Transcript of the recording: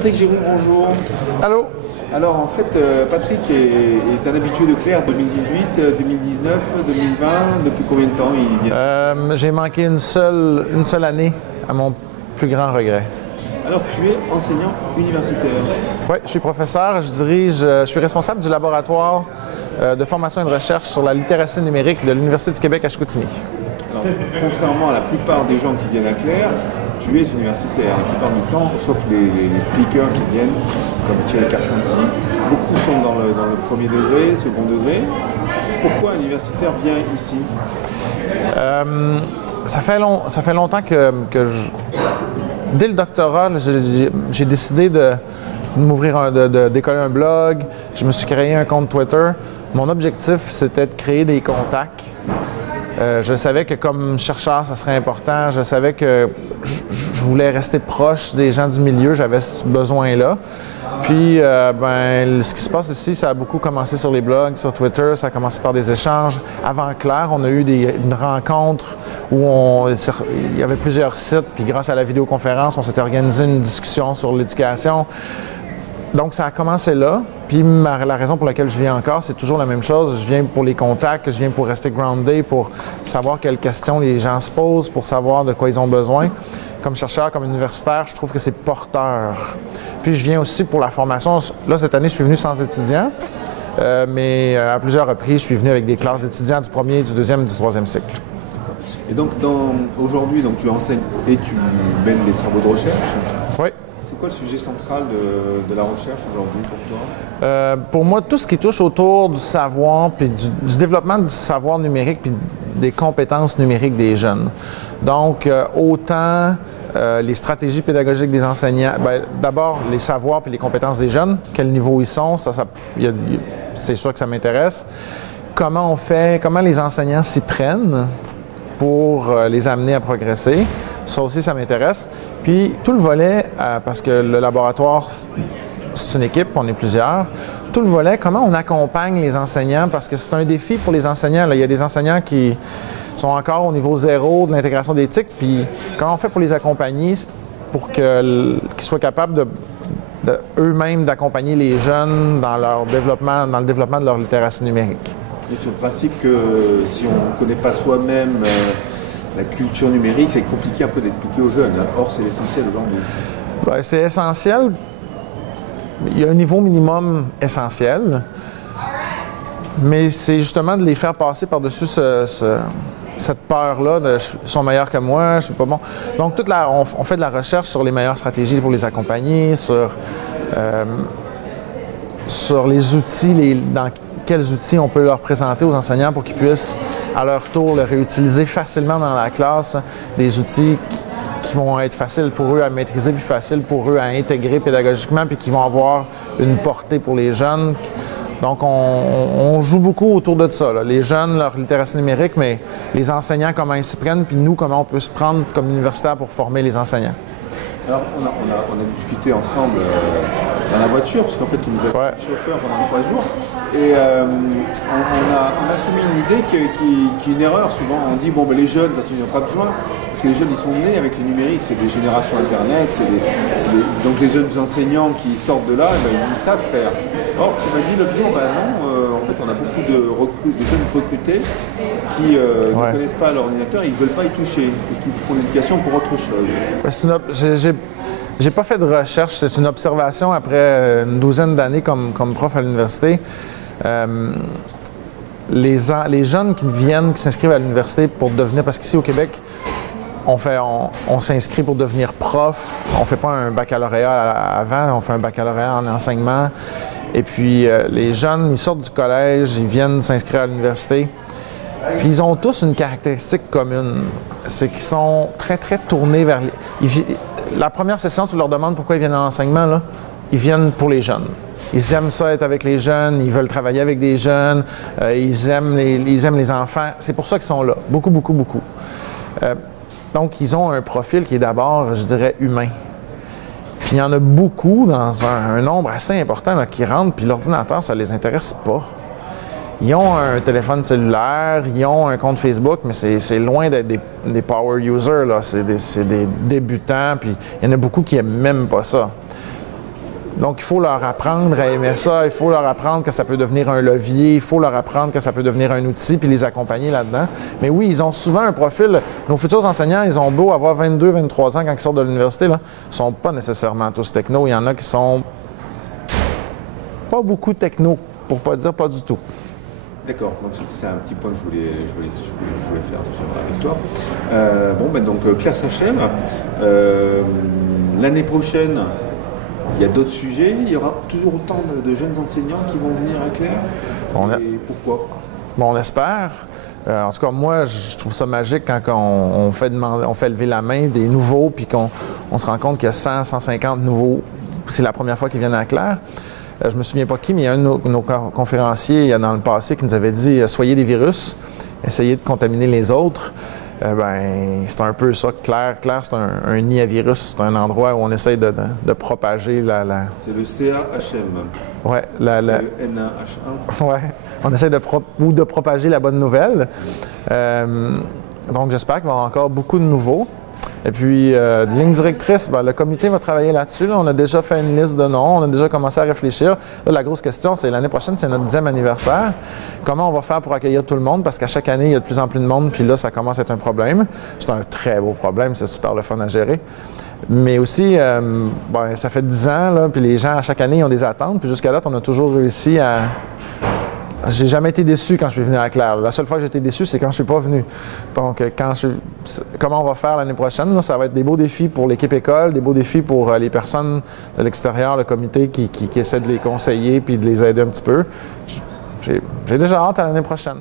Patrick Giroux, bonjour. Allô? Alors en fait, Patrick est un habitué de Claire 2018, 2019, 2020. Depuis combien de temps il vient? J'ai manqué une seule année, à mon plus grand regret. Alors tu es enseignant universitaire. Oui, je suis professeur. Je suis responsable du laboratoire de formation et de recherche sur la littératie numérique de l'Université du Québec à Chicoutimi. Alors, contrairement à la plupart des gens qui viennent à Claire, tu es universitaire. La plupart du temps, sauf les speakers qui viennent, comme Thierry Carsanti, beaucoup sont dans le premier degré, second degré. Pourquoi un universitaire vient ici? Ça fait longtemps que dès le doctorat, j'ai décidé de décoller un blog. Je me suis créé un compte Twitter. Mon objectif, c'était de créer des contacts. Je savais que comme chercheur, ça serait important. Je savais que je voulais rester proche des gens du milieu. J'avais ce besoin-là. Puis, ce qui se passe ici, ça a beaucoup commencé sur les blogs, sur Twitter. Ça a commencé par des échanges. Avant Claire, on a eu une rencontre où il y avait plusieurs sites. Puis, grâce à la vidéoconférence, on s'était organisé une discussion sur l'éducation. Donc, ça a commencé là. Puis, la raison pour laquelle je viens encore, c'est toujours la même chose. Je viens pour les contacts, je viens pour rester groundé, pour savoir quelles questions les gens se posent, pour savoir de quoi ils ont besoin. Comme chercheur, comme universitaire, je trouve que c'est porteur. Puis, je viens aussi pour la formation. Là, cette année, je suis venu sans étudiants, mais à plusieurs reprises, je suis venu avec des classes d'étudiants du premier, du deuxième, du troisième cycle. Et donc, aujourd'hui, tu enseignes et tu mènes des travaux de recherche. Oui. C'est quoi le sujet central de la recherche aujourd'hui pour toi? Pour moi, tout ce qui touche autour du savoir, puis du développement du savoir numérique, puis des compétences numériques des jeunes. Donc, autant les stratégies pédagogiques des enseignants, d'abord les savoirs puis les compétences des jeunes, quel niveau ils sont, c'est sûr que ça m'intéresse. Comment on fait, comment les enseignants s'y prennent pour les amener à progresser. Ça aussi, ça m'intéresse. Puis tout le volet, parce que le laboratoire, c'est une équipe, on est plusieurs. Tout le volet, comment on accompagne les enseignants, parce que c'est un défi pour les enseignants. Là. Il y a des enseignants qui sont encore au niveau zéro de l'intégration d'éthique. Puis comment on fait pour les accompagner pour qu'ils soient capables eux-mêmes d'accompagner les jeunes dans le développement de leur littératie numérique. Et sur le principe que si on ne connaît pas soi-même la culture numérique, c'est compliqué un peu d'expliquer aux jeunes. Or, c'est l'essentiel aujourd'hui. C'est essentiel. Il y a un niveau minimum essentiel, mais c'est justement de les faire passer par-dessus cette peur-là de « ils sont meilleurs que moi, je suis pas bon ». Donc, on fait de la recherche sur les meilleures stratégies pour les accompagner, sur les outils, dans quels outils on peut leur présenter aux enseignants pour qu'ils puissent, à leur tour, le réutiliser facilement dans la classe, des outils qui vont être faciles pour eux à maîtriser, puis faciles pour eux à intégrer pédagogiquement, puis qui vont avoir une portée pour les jeunes. Donc, on joue beaucoup autour de ça. Là. Les jeunes, leur littératie numérique, mais les enseignants, comment ils s'y prennent, puis nous, comment on peut se prendre comme universitaire pour former les enseignants. Alors, on a discuté ensemble dans la voiture, parce qu'en fait, tu nous as chauffeur pendant 3 jours, et on a soumis une idée qui est une erreur. Souvent, on dit, les jeunes, parce qu'ils n'ont pas besoin, parce que les jeunes, ils sont nés avec le numérique, c'est des générations Internet, donc les jeunes enseignants qui sortent de là, ils savent faire. Or, tu m'as dit l'autre jour, non, en fait, on a beaucoup de jeunes recrutés qui ne connaissent pas l'ordinateur, ils ne veulent pas y toucher, parce qu'ils font l'éducation pour autre chose. J'ai pas fait de recherche, c'est une observation après une douzaine d'années comme prof à l'université. Les jeunes qui s'inscrivent à l'université pour devenir, parce qu'ici au Québec, on s'inscrit pour devenir prof, on ne fait pas un baccalauréat avant, on fait un baccalauréat en enseignement. Et puis les jeunes, ils sortent du collège, ils viennent s'inscrire à l'université. Puis ils ont tous une caractéristique commune, c'est qu'ils sont très, très tournés vers la première session, tu leur demandes pourquoi ils viennent en enseignement, là. Ils viennent pour les jeunes. Ils aiment ça, être avec les jeunes, ils veulent travailler avec des jeunes, ils aiment les enfants. C'est pour ça qu'ils sont là, beaucoup, beaucoup, beaucoup. Donc, ils ont un profil qui est d'abord, je dirais, humain. Puis il y en a beaucoup, dans un nombre assez important, là, qui rentrent, puis l'ordinateur, ça ne les intéresse pas. Ils ont un téléphone cellulaire, ils ont un compte Facebook, mais c'est loin d'être des power users, là. C'est des débutants, puis il y en a beaucoup qui n'aiment même pas ça. Donc, il faut leur apprendre à aimer ça, il faut leur apprendre que ça peut devenir un levier, il faut leur apprendre que ça peut devenir un outil, puis les accompagner là-dedans. Mais oui, ils ont souvent un profil. Nos futurs enseignants, ils ont beau avoir 22, 23 ans quand ils sortent de l'université, là, ils ne sont pas nécessairement tous techno. Il y en a qui sont pas beaucoup techno, pour ne pas dire pas du tout. D'accord, donc c'est un petit point que je voulais faire avec toi. Donc Claire s'achève. L'année prochaine, il y a d'autres sujets. Il y aura toujours autant de jeunes enseignants qui vont venir à Claire. Et pourquoi? Bon, on espère. En tout cas, moi, je trouve ça magique quand on fait lever la main des nouveaux, puis qu'on se rend compte qu'il y a 100, 150 nouveaux. C'est la première fois qu'ils viennent à Claire. Je me souviens pas qui, mais il y a un de nos conférenciers dans le passé qui nous avait dit « Soyez des virus, essayez de contaminer les autres ». C'est un peu ça. Claire, c'est un nid à virus. C'est un endroit où on essaye de propager la... C'est le CAHM. Oui, le NaH1. Oui, on essaie de propager la bonne nouvelle. Donc, j'espère qu'il va y avoir encore beaucoup de nouveaux. Et puis, ligne directrice, le comité va travailler là-dessus. Là. On a déjà fait une liste de noms, on a déjà commencé à réfléchir. Là, la grosse question, c'est l'année prochaine, c'est notre 10e anniversaire. Comment on va faire pour accueillir tout le monde? Parce qu'à chaque année, il y a de plus en plus de monde, puis là, ça commence à être un problème. C'est un très beau problème, c'est super le fun à gérer. Mais aussi, ça fait 10 ans, là, puis les gens, à chaque année, ils ont des attentes. Puis jusqu'à date, on a toujours réussi à... J'ai jamais été déçu quand je suis venu à Claire. La seule fois que j'ai été déçu, c'est quand je suis pas venu. Donc, comment on va faire l'année prochaine? Là, ça va être des beaux défis pour l'équipe école, des beaux défis pour les personnes de l'extérieur, le comité qui essaie de les conseiller puis de les aider un petit peu. J'ai déjà hâte à l'année prochaine.